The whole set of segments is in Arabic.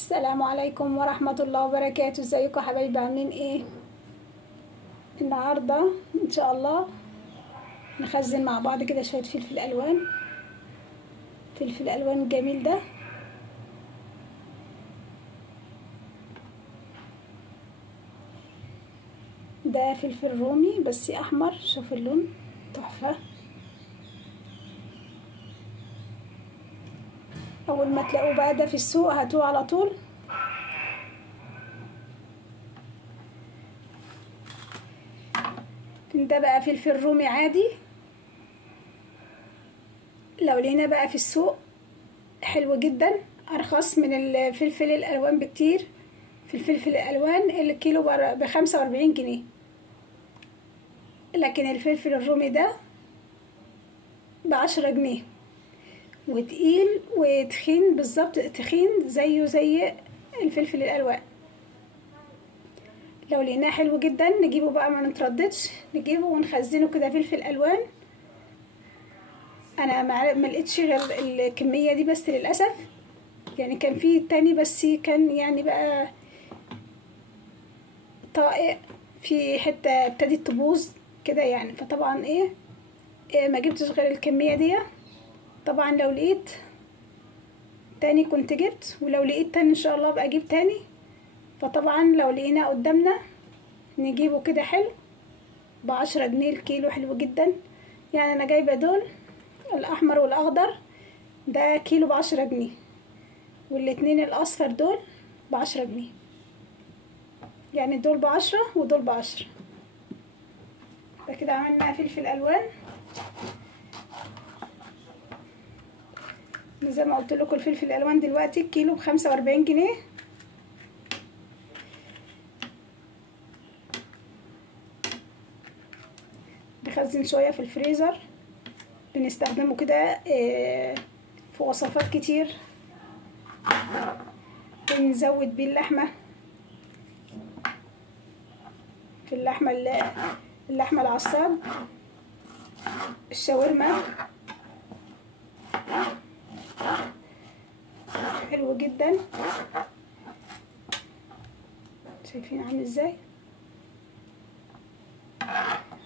السلام عليكم ورحمة الله وبركاته. ازيكم يا حبايبي؟ عاملين ايه النهاردة؟ ان شاء الله نخزن مع بعض كده شوية فلفل الوان. فلفل الوان الجميل ده فلفل رومي بس احمر، شوف اللون تحفة. اول ما تلاقوه بقى ده في السوق هاتوه على طول. ده بقى فلفل رومي عادي، لو لقينا بقى في السوق حلو جدا، ارخص من الفلفل الالوان بكتير. في الفلفل الالوان الكيلو ب45 جنيه، لكن الفلفل الرومي ده ب10 جنيه، وتقيل وتخين بالظبط، تخين زيه زي الفلفل الالوان. لو لقيناه حلو جدا نجيبه بقى، ما نترددش نجيبه ونخزنه كده. فلفل الوان انا ما لقيتش غير الكميه دي بس للاسف، يعني كان في تاني بس كان يعني بقى طائق في حته ابتدت تبوظ كده يعني، فطبعا ايه ما جبتش غير الكميه دي. طبعا لو لقيت تاني كنت جبت، ولو لقيت تاني ان شاء الله ابقى اجيب تاني. فطبعا لو لقيناه قدامنا نجيبه كده حلو، ب10 جنيه الكيلو، حلو جدا. يعني انا جايبه دول الاحمر والاخضر، ده كيلو ب10 جنيه، والاتنين الاصفر دول ب10 جنيه، يعني دول ب10 ودول ب10. فكده عملنا فلفل الوان. زي ما قلت لكم الفلفل الالوان دلوقتي الكيلو ب45 جنيه. بخزن شويه في الفريزر، بنستخدمه كده في وصفات كتير. بنزود بيه اللحمه، في اللحمه العصاج، الشاورما، حلو جدا. شايفين عامل ازاي؟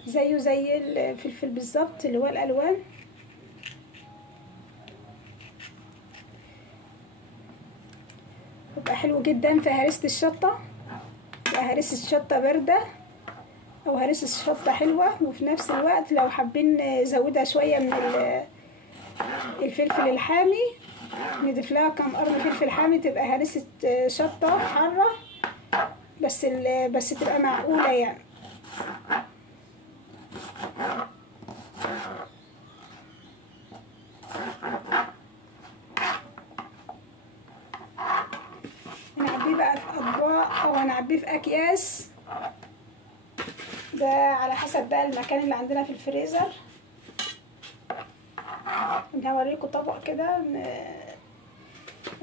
زيه زي الفلفل بالظبط اللي هو الالوان. يبقى حلو جدا في هريسة الشطة، هريسة الشطة باردة او هريسة الشطة حلوة، وفي نفس الوقت لو حابين نزودها شوية من الفلفل الحامي نضيف لها كم قرن فلفل حامي، تبقى هريسة شطة حارة بس تبقى معقولة يعني. نعبيه بقى في اطباق او هنعبيه في اكياس، ده على حسب بقى المكان اللي عندنا في الفريزر. انا هوريكم طبق كده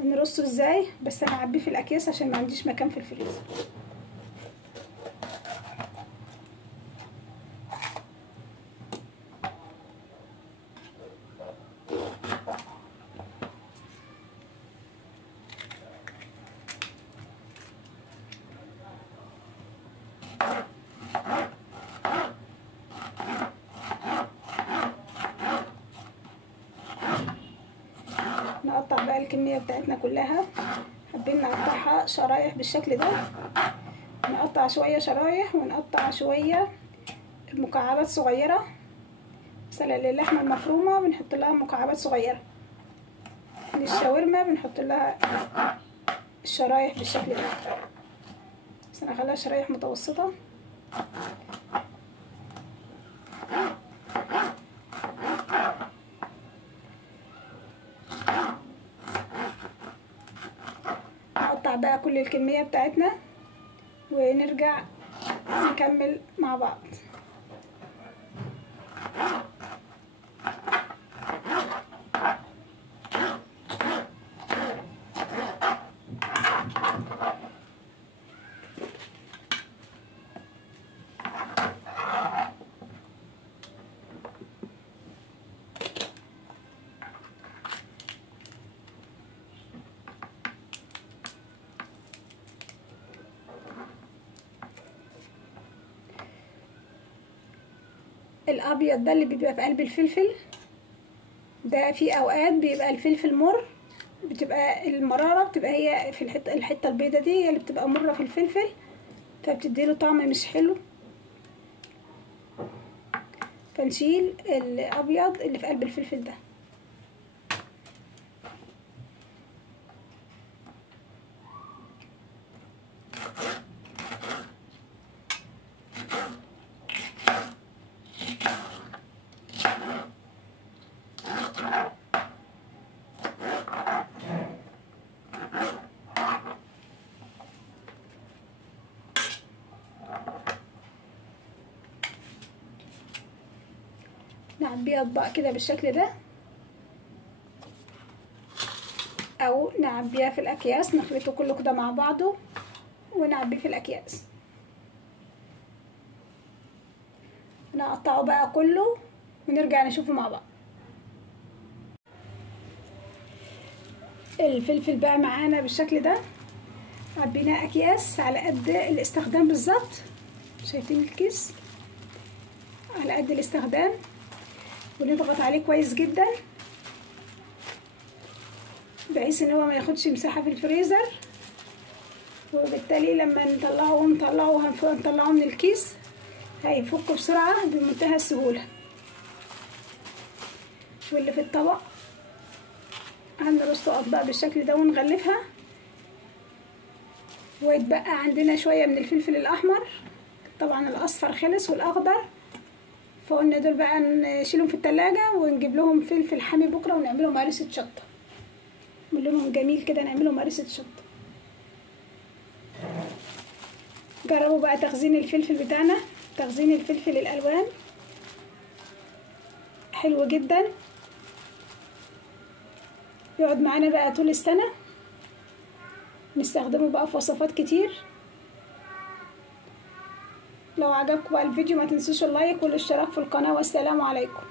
نرصه ازاي، بس انا هعبيه في الاكياس عشان ما عنديش مكان في الفريزر. نقطع بقى الكمية بتاعتنا كلها، حابين نقطعها شرايح بالشكل ده، نقطع شوية شرايح ونقطع شوية مكعبات صغيرة. مثلا للحمة المفرومة بنحط لها مكعبات صغيرة، للشاورما بنحط لها الشرايح بالشكل ده، بس انا هخليها شرايح متوسطة. نقطع بقى كل الكمية بتاعتنا ونرجع نكمل مع بعض. الابيض ده اللي بيبقى في قلب الفلفل ده، في اوقات بيبقى الفلفل مر، بتبقى المرارة بتبقى هي في الحتة البيضة دي هي اللي بتبقى مرة في الفلفل، فبتديله طعم مش حلو. فنشيل الابيض اللي في قلب الفلفل ده. نعبيه اطباق كده بالشكل ده، او نعبيها في الاكياس، نخلطه كله كده مع بعضه ونعبيه في الاكياس. نقطعه بقى كله ونرجع نشوفه مع بعض. الفلفل بقى معانا بالشكل ده، عبيناه اكياس على قد الاستخدام بالظبط، شايفين الكيس على قد الاستخدام، ونضغط عليه كويس جدا بحيث ان هو ما ياخدش مساحه في الفريزر، وبالتالي لما نطلعه من الكيس هيفك بسرعه بمنتهى السهوله. واللي في الطبق هنرصه اطباق بالشكل ده ونغلفها، ويتبقى عندنا شويه من الفلفل الاحمر، طبعا الاصفر خلص والاخضر، فقلنا دول بقى نشيلهم في التلاجة ونجيب لهم فلفل حامي بكره ونعملهم هريسه شطه، لونهم جميل كده، نعملهم هريسه شطه. جربوا بقى تخزين الفلفل بتاعنا، تخزين الفلفل الالوان حلو جدا، يقعد معانا بقى طول السنه، نستخدمه بقى في وصفات كتير. لو عجبكم بقى الفيديو ما تنسوش اللايك والاشتراك في القناه، والسلام عليكم.